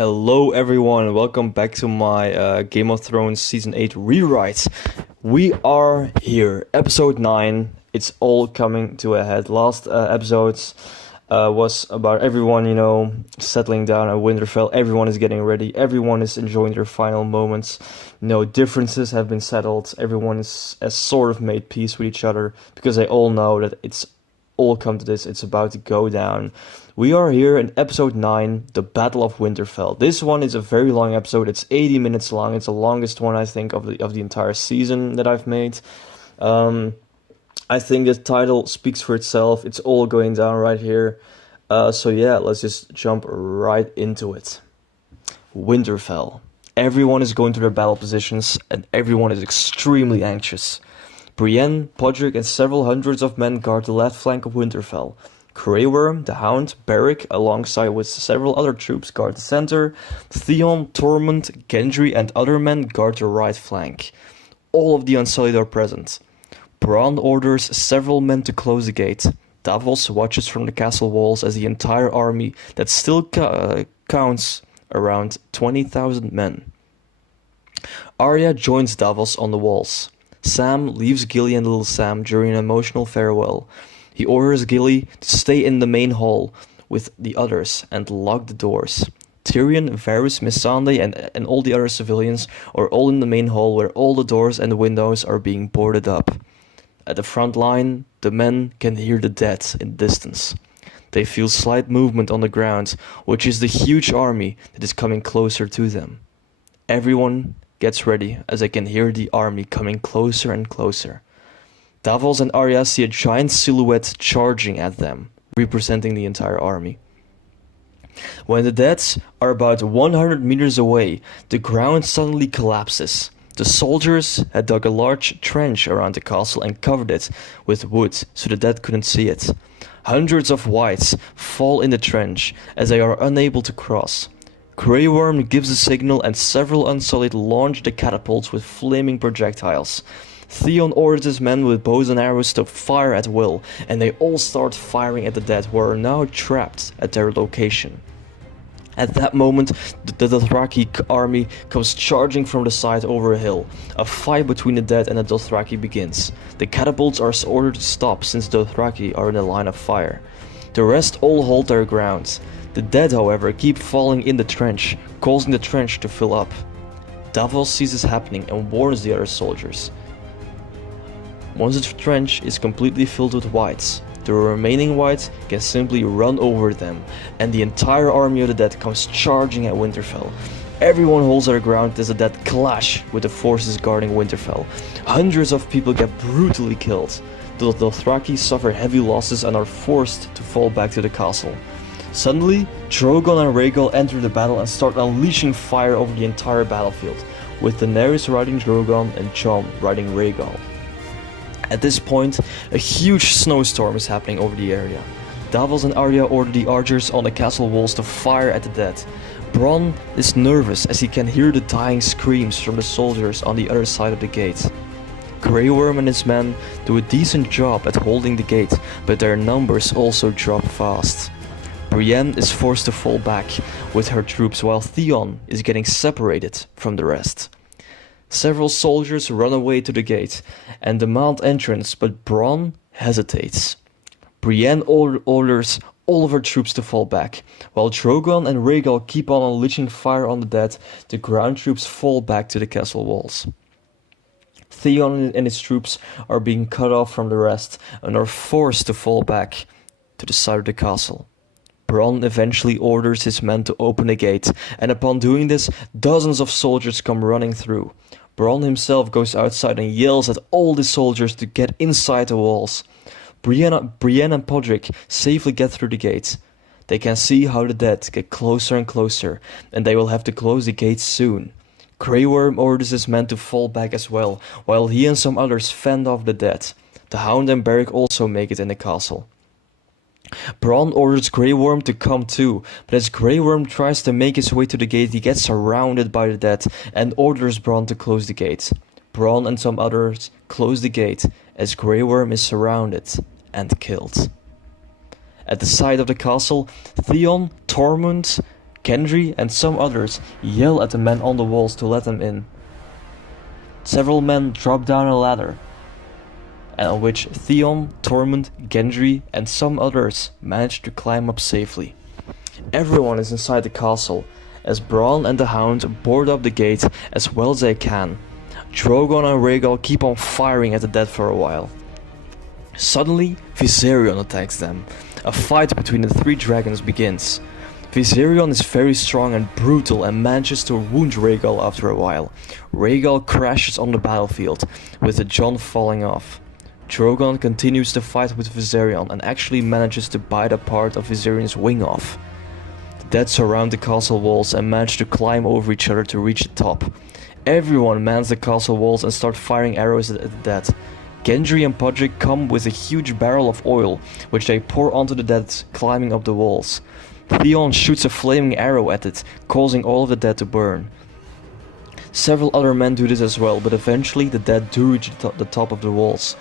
Hello everyone, welcome back to my Game of Thrones Season 8 rewrite. We are here, episode 9, it's all coming to a head. Last episodes was about everyone, settling down at Winterfell. Everyone is getting ready, everyone is enjoying their final moments. Differences have been settled, everyone has sort of made peace with each other, because they all know that it's all come to this, it's about to go down. We are here in episode 9, the Battle of Winterfell. This one is a very long episode, it's 80 minutes long, it's the longest one I think of the entire season that I've made. I think the title speaks for itself, it's all going down right here. So yeah, let's just jump right into it. Winterfell. Everyone is going to their battle positions and everyone is extremely anxious. Brienne, Podrick and several hundreds of men guard the left flank of Winterfell. Grey Worm, the Hound, Beric, alongside with several other troops guard the center. Theon, Tormund, Gendry and other men guard the right flank. All of the Unsullied are present. Bronn orders several men to close the gate. Davos watches from the castle walls as the entire army that still counts around 20,000 men. Arya joins Davos on the walls. Sam leaves Gilly and Little Sam during an emotional farewell. He orders Gilly to stay in the main hall with the others and lock the doors. Tyrion, Varys, Missandei and all the other civilians are all in the main hall where all the doors and the windows are being boarded up. At the front line, the men can hear the dead in the distance. They feel slight movement on the ground, which is the huge army that is coming closer to them. Everyone gets ready as they can hear the army coming closer and closer. Davos and Arya see a giant silhouette charging at them, representing the entire army. When the dead are about 100 meters away, the ground suddenly collapses. The soldiers had dug a large trench around the castle and covered it with wood so the dead couldn't see it. Hundreds of whites fall in the trench as they are unable to cross. Grey Worm gives a signal and several Unsullied launch the catapults with flaming projectiles. Theon orders his men with bows and arrows to fire at will, and they all start firing at the dead who are now trapped at their location. At that moment, the Dothraki army comes charging from the side over a hill. A fight between the dead and the Dothraki begins. The catapults are ordered to stop since the Dothraki are in the line of fire. The rest all hold their ground. The dead, however, keep falling in the trench, causing the trench to fill up. Davos sees this happening and warns the other soldiers. Once the trench is completely filled with whites, the remaining whites can simply run over them, and the entire army of the dead comes charging at Winterfell. Everyone holds their ground as the dead clash with the forces guarding Winterfell. Hundreds of people get brutally killed. The Dothraki suffer heavy losses and are forced to fall back to the castle. Suddenly, Drogon and Rhaegal enter the battle and start unleashing fire over the entire battlefield, with Daenerys riding Drogon and Jon riding Rhaegal. At this point, a huge snowstorm is happening over the area. Davos and Arya order the archers on the castle walls to fire at the dead. Bronn is nervous as he can hear the dying screams from the soldiers on the other side of the gate. Grey Worm and his men do a decent job at holding the gate, but their numbers also drop fast. Brienne is forced to fall back with her troops while Theon is getting separated from the rest. Several soldiers run away to the gate and demand entrance, but Bronn hesitates. Brienne orders all of her troops to fall back. While Drogon and Rhaegal keep on unleashing fire on the dead, the ground troops fall back to the castle walls. Theon and his troops are being cut off from the rest and are forced to fall back to the side of the castle. Bronn eventually orders his men to open the gate, and upon doing this, dozens of soldiers come running through. Bronn himself goes outside and yells at all the soldiers to get inside the walls. Brienne and Podrick safely get through the gate. They can see how the dead get closer and closer, and they will have to close the gate soon. Grey Worm orders his men to fall back as well, while he and some others fend off the dead. The Hound and Beric also make it in the castle. Bronn orders Grey Worm to come too, but as Grey Worm tries to make his way to the gate, he gets surrounded by the dead and orders Bronn to close the gate. Bronn and some others close the gate as Grey Worm is surrounded and killed. At the side of the castle, Theon, Tormund, Gendry and some others yell at the men on the walls to let them in. Several men drop down a ladder, on which Theon, Tormund, Gendry and some others manage to climb up safely. Everyone is inside the castle, as Bronn and the Hound board up the gate as well as they can. Drogon and Rhaegal keep on firing at the dead for a while. Suddenly, Viserion attacks them. A fight between the three dragons begins. Viserion is very strong and brutal and manages to wound Rhaegal after a while. Rhaegal crashes on the battlefield, with the Jon falling off. Drogon continues to fight with Viserion and actually manages to bite a part of Viserion's wing off. The dead surround the castle walls and manage to climb over each other to reach the top. Everyone mans the castle walls and start firing arrows at the dead. Gendry and Podrick come with a huge barrel of oil, which they pour onto the dead climbing up the walls. Theon shoots a flaming arrow at it, causing all of the dead to burn. Several other men do this as well, but eventually the dead do reach the top of the walls.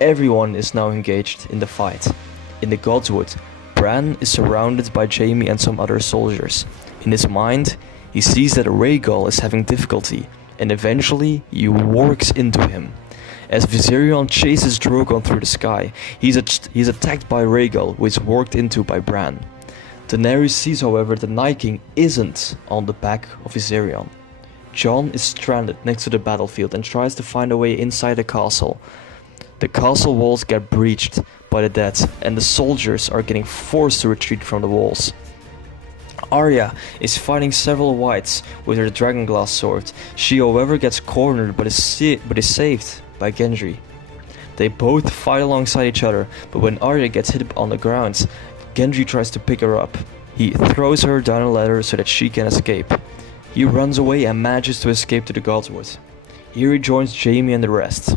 Everyone is now engaged in the fight. In the Godswood, Bran is surrounded by Jaime and some other soldiers. In his mind, he sees that Rhaegal is having difficulty, and eventually he walks into him. As Viserion chases Drogon through the sky, he's attacked by Rhaegal, who is walked into by Bran. Daenerys sees, however, the Night King isn't on the back of Viserion. Jon is stranded next to the battlefield and tries to find a way inside the castle. The castle walls get breached by the dead, and the soldiers are getting forced to retreat from the walls. Arya is fighting several whites with her dragonglass sword. She, however, gets cornered but is saved by Gendry. They both fight alongside each other, but when Arya gets hit on the ground, Gendry tries to pick her up. He throws her down a ladder so that she can escape. He runs away and manages to escape to the Godswood. Here he joins Jaime and the rest.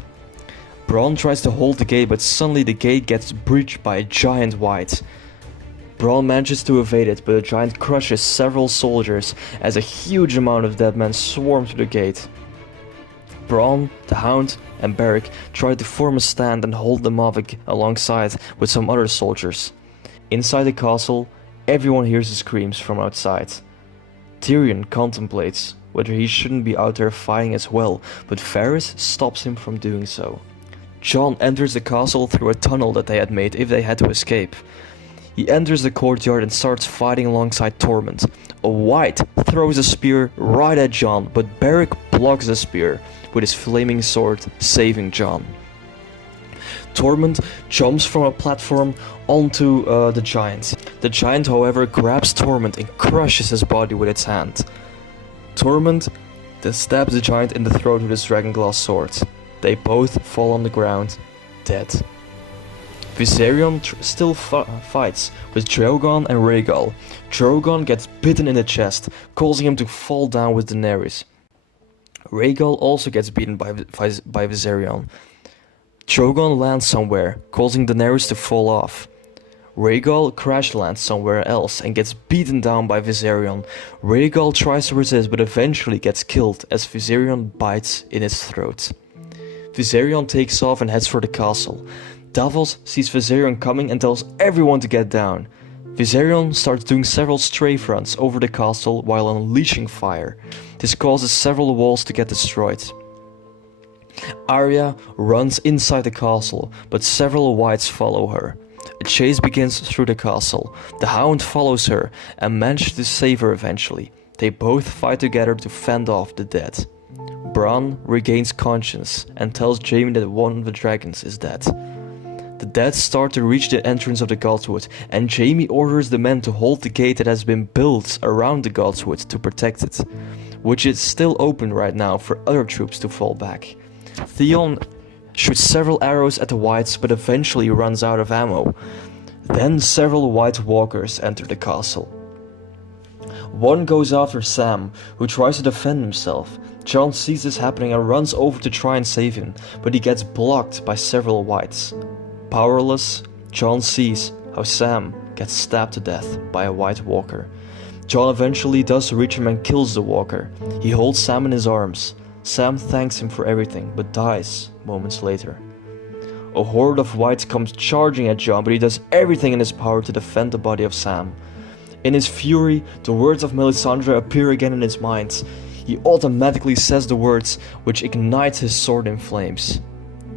Bronn tries to hold the gate, but suddenly the gate gets breached by a giant white. Bronn manages to evade it, but the giant crushes several soldiers as a huge amount of dead men swarm through the gate. Bronn, the Hound and Beric try to form a stand and hold them off alongside with some other soldiers. Inside the castle, everyone hears the screams from outside. Tyrion contemplates whether he shouldn't be out there fighting as well, but Varys stops him from doing so. Jon enters the castle through a tunnel that they had made if they had to escape. He enters the courtyard and starts fighting alongside Tormund. A white throws a spear right at Jon, but Beric blocks the spear with his flaming sword, saving Jon. Tormund jumps from a platform onto the giant. The giant, however, grabs Tormund and crushes his body with its hand. Tormund then stabs the giant in the throat with his dragonglass sword. They both fall on the ground, dead. Viserion still fights with Drogon and Rhaegal. Drogon gets bitten in the chest, causing him to fall down with Daenerys. Rhaegal also gets beaten by Viserion. Drogon lands somewhere, causing Daenerys to fall off. Rhaegal crash lands somewhere else and gets beaten down by Viserion. Rhaegal tries to resist but eventually gets killed as Viserion bites in his throat. Viserion takes off and heads for the castle. Davos sees Viserion coming and tells everyone to get down. Viserion starts doing several strafe runs over the castle while unleashing fire. This causes several walls to get destroyed. Arya runs inside the castle, but several whites follow her. A chase begins through the castle. The Hound follows her and manages to save her eventually. They both fight together to fend off the dead. Bronn regains conscience and tells Jaime that one of the dragons is dead. The dead start to reach the entrance of the Godswood, and Jaime orders the men to hold the gate that has been built around the Godswood to protect it, which is still open right now for other troops to fall back. Theon shoots several arrows at the whites but eventually runs out of ammo. Then several white walkers enter the castle. One goes after Sam, who tries to defend himself. Jon sees this happening and runs over to try and save him, but he gets blocked by several whites. Powerless, Jon sees how Sam gets stabbed to death by a white walker. Jon eventually does reach him and kills the walker. He holds Sam in his arms. Sam thanks him for everything, but dies moments later. A horde of whites comes charging at Jon, but he does everything in his power to defend the body of Sam. In his fury, the words of Melisandre appear again in his mind. He automatically says the words, which ignites his sword in flames.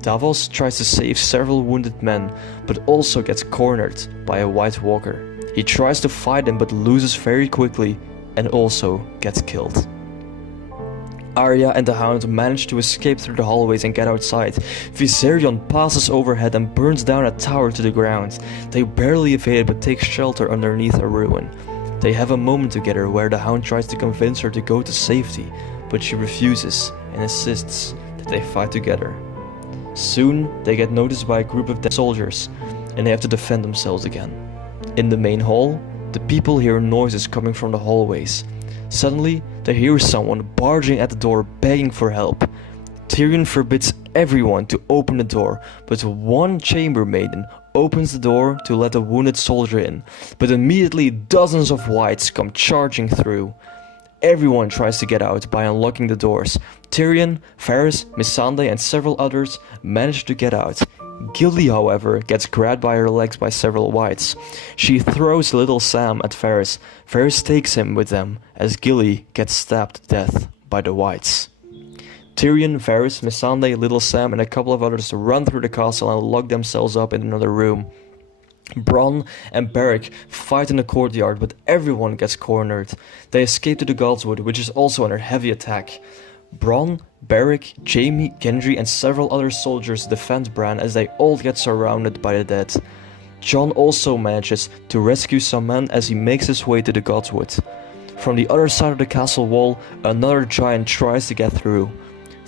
Davos tries to save several wounded men, but also gets cornered by a White Walker. He tries to fight him but loses very quickly and also gets killed. Arya and the Hound manage to escape through the hallways and get outside. Viserion passes overhead and burns down a tower to the ground. They barely evade but take shelter underneath a ruin. They have a moment together where the Hound tries to convince her to go to safety, but she refuses and insists that they fight together. Soon, they get noticed by a group of dead soldiers, and they have to defend themselves again. In the main hall, the people hear noises coming from the hallways. Suddenly, they hear someone barging at the door begging for help. Tyrion forbids everyone to open the door, but one chambermaiden opens the door to let a wounded soldier in. But immediately dozens of whites come charging through. Everyone tries to get out by unlocking the doors. Tyrion, Varys, Missandei and several others manage to get out. Gilly, however, gets grabbed by her legs by several whites. She throws little Sam at Varys. Varys takes him with them as Gilly gets stabbed to death by the whites. Tyrion, Varys, Missandei, little Sam and a couple of others run through the castle and lock themselves up in another room. Bronn and Beric fight in the courtyard, but everyone gets cornered. They escape to the Godswood, which is also under heavy attack. Bronn, Beric, Jaime, Gendry and several other soldiers defend Bran as they all get surrounded by the dead. Jon also manages to rescue some men as he makes his way to the Godswood. From the other side of the castle wall, another giant tries to get through.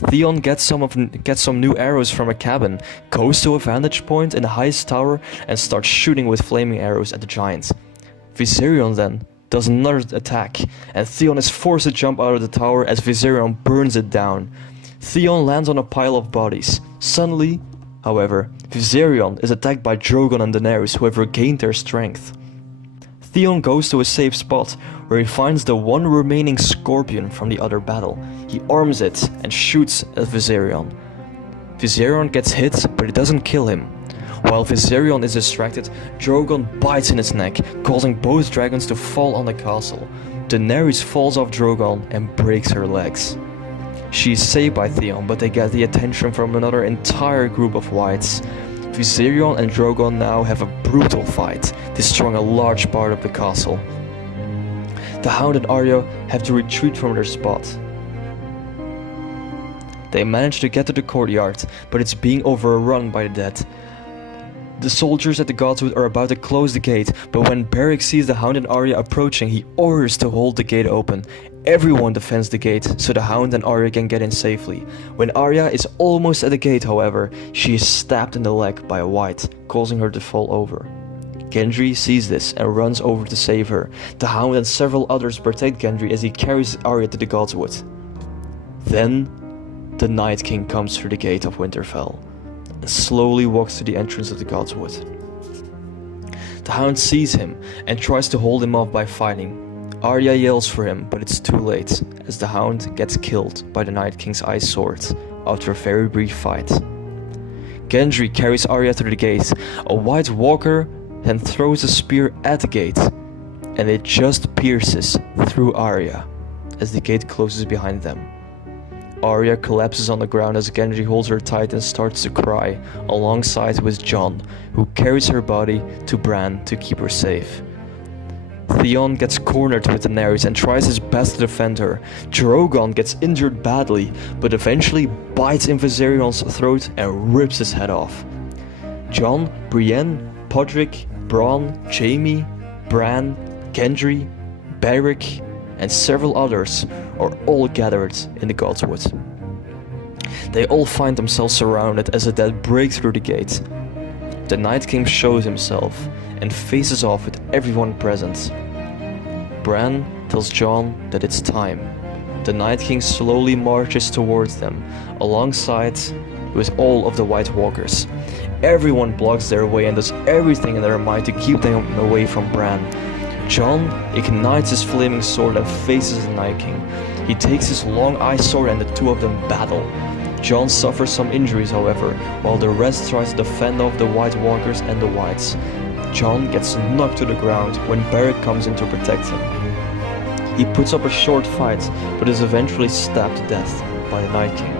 Theon gets some new arrows from a cabin, goes to a vantage point in the highest tower and starts shooting with flaming arrows at the giant. Viserion then does another attack, and Theon is forced to jump out of the tower as Viserion burns it down. Theon lands on a pile of bodies. Suddenly, however, Viserion is attacked by Drogon and Daenerys, who have regained their strength. Theon goes to a safe spot, where he finds the one remaining scorpion from the other battle. He arms it and shoots at Viserion. Viserion gets hit, but it doesn't kill him. While Viserion is distracted, Drogon bites in his neck, causing both dragons to fall on the castle. Daenerys falls off Drogon and breaks her legs. She is saved by Theon, but they get the attention from another entire group of whites. Viserion and Drogon now have a brutal fight, destroying a large part of the castle. The Hound and Arya have to retreat from their spot. They manage to get to the courtyard, but it's being overrun by the dead. The soldiers at the Godswood are about to close the gate, but when Beric sees the Hound and Arya approaching, he orders to hold the gate open. Everyone defends the gate, so the Hound and Arya can get in safely. When Arya is almost at the gate, however, she is stabbed in the leg by a white, causing her to fall over. Gendry sees this and runs over to save her. The Hound and several others protect Gendry as he carries Arya to the Godswood. Then, the Night King comes through the gate of Winterfell and slowly walks to the entrance of the Godswood. The Hound sees him and tries to hold him off by fighting. Arya yells for him, but it's too late, as the Hound gets killed by the Night King's ice sword after a very brief fight. Gendry carries Arya through the gate. A White Walker then throws a spear at the gate, and it just pierces through Arya as the gate closes behind them. Arya collapses on the ground as Gendry holds her tight and starts to cry, alongside with Jon, who carries her body to Bran to keep her safe. Theon gets cornered with Daenerys and tries his best to defend her. Drogon gets injured badly, but eventually bites in Viserion's throat and rips his head off. Jon, Brienne, Podrick, Bronn, Jaime, Bran, Gendry, Beric, and several others are all gathered in the Godswood. They all find themselves surrounded as the dead break through the gate. The Night King shows himself and faces off with everyone present. Bran tells Jon that it's time. The Night King slowly marches towards them, alongside with all of the White Walkers. Everyone blocks their way and does everything in their might to keep them away from Bran. Jon ignites his flaming sword and faces the Night King. He takes his long ice sword and the two of them battle. Jon suffers some injuries, however, while the rest tries to defend off the White Walkers and the Whites. Jon gets knocked to the ground when Beric comes in to protect him. He puts up a short fight, but is eventually stabbed to death by the Night King.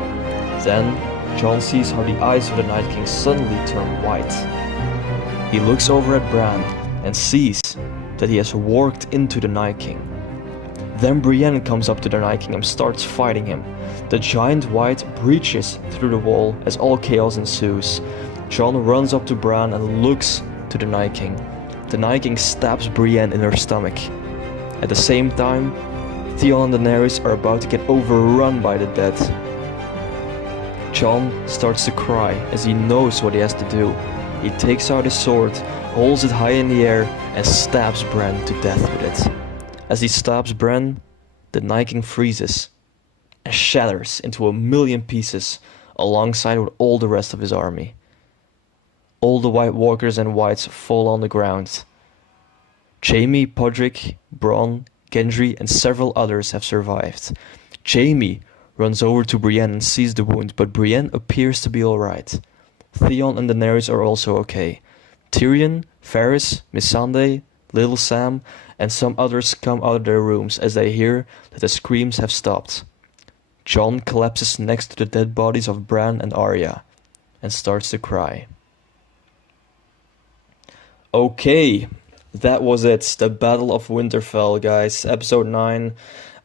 Then, Jon sees how the eyes of the Night King suddenly turn white. He looks over at Bran and sees that he has walked into the Night King. Then Brienne comes up to the Night King and starts fighting him. The giant white breaches through the wall as all chaos ensues. Jon runs up to Bran and looks to the Night King. The Night King stabs Brienne in her stomach. At the same time, Theon and Daenerys are about to get overrun by the dead. Jon starts to cry as he knows what he has to do. He takes out his sword, holds it high in the air, and stabs Bran to death with it. As he stabs Bran, the Night King freezes and shatters into a million pieces alongside with all the rest of his army. All the White Walkers and Whites fall on the ground. Jaime, Podrick, Bronn, Gendry and several others have survived. Jaime runs over to Brienne and sees the wound, but Brienne appears to be alright. Theon and Daenerys are also okay. Tyrion, Varys, Missandei, Little Sam and some others come out of their rooms as they hear that the screams have stopped. Jon collapses next to the dead bodies of Bran and Arya and starts to cry. Okay, that was it. The Battle of Winterfell, guys. Episode 9.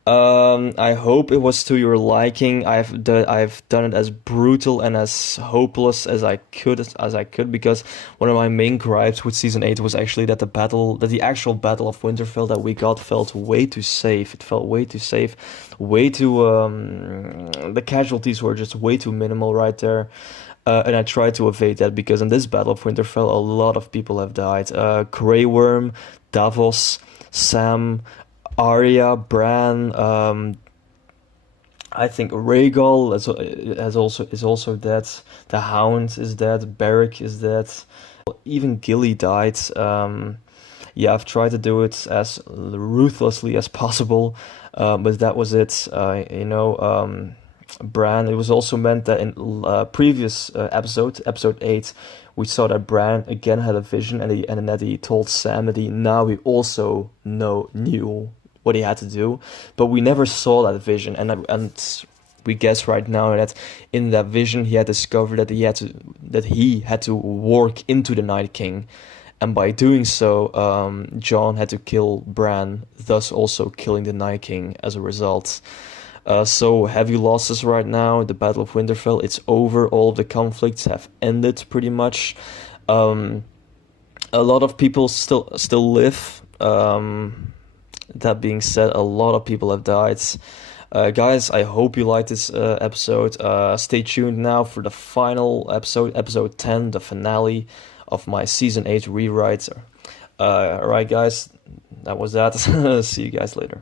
I hope it was to your liking. I've done it as brutal and as hopeless as I could because one of my main gripes with season 8 was actually that the actual Battle of Winterfell that we got felt way too safe. It felt way too safe, way too the casualties were just way too minimal right there. And I tried to evade that because in this Battle of Winterfell a lot of people have died. Grey Worm, Davos, Sam, Arya, Bran, I think Rhaegal is also dead. The Hound is dead. Beric is dead. Even Gilly died. Yeah, I've tried to do it as ruthlessly as possible, but that was it. Bran. It was also meant that in previous episode 8, we saw that Bran again had a vision, and that he told Sam that he also knew what he had to do, but we never saw that vision, and we guess right now that in that vision he had discovered that he had to walk into the Night King, and by doing so, Jon had to kill Bran, thus also killing the Night King as a result. So heavy losses right now. The Battle of Winterfell, it's over. All of the conflicts have ended pretty much. A lot of people still live. That being said, a lot of people have died. Guys, I hope you liked this episode. Stay tuned now for the final episode 10, the finale of my season 8 rewrite. Alright guys, that was that. See you guys later.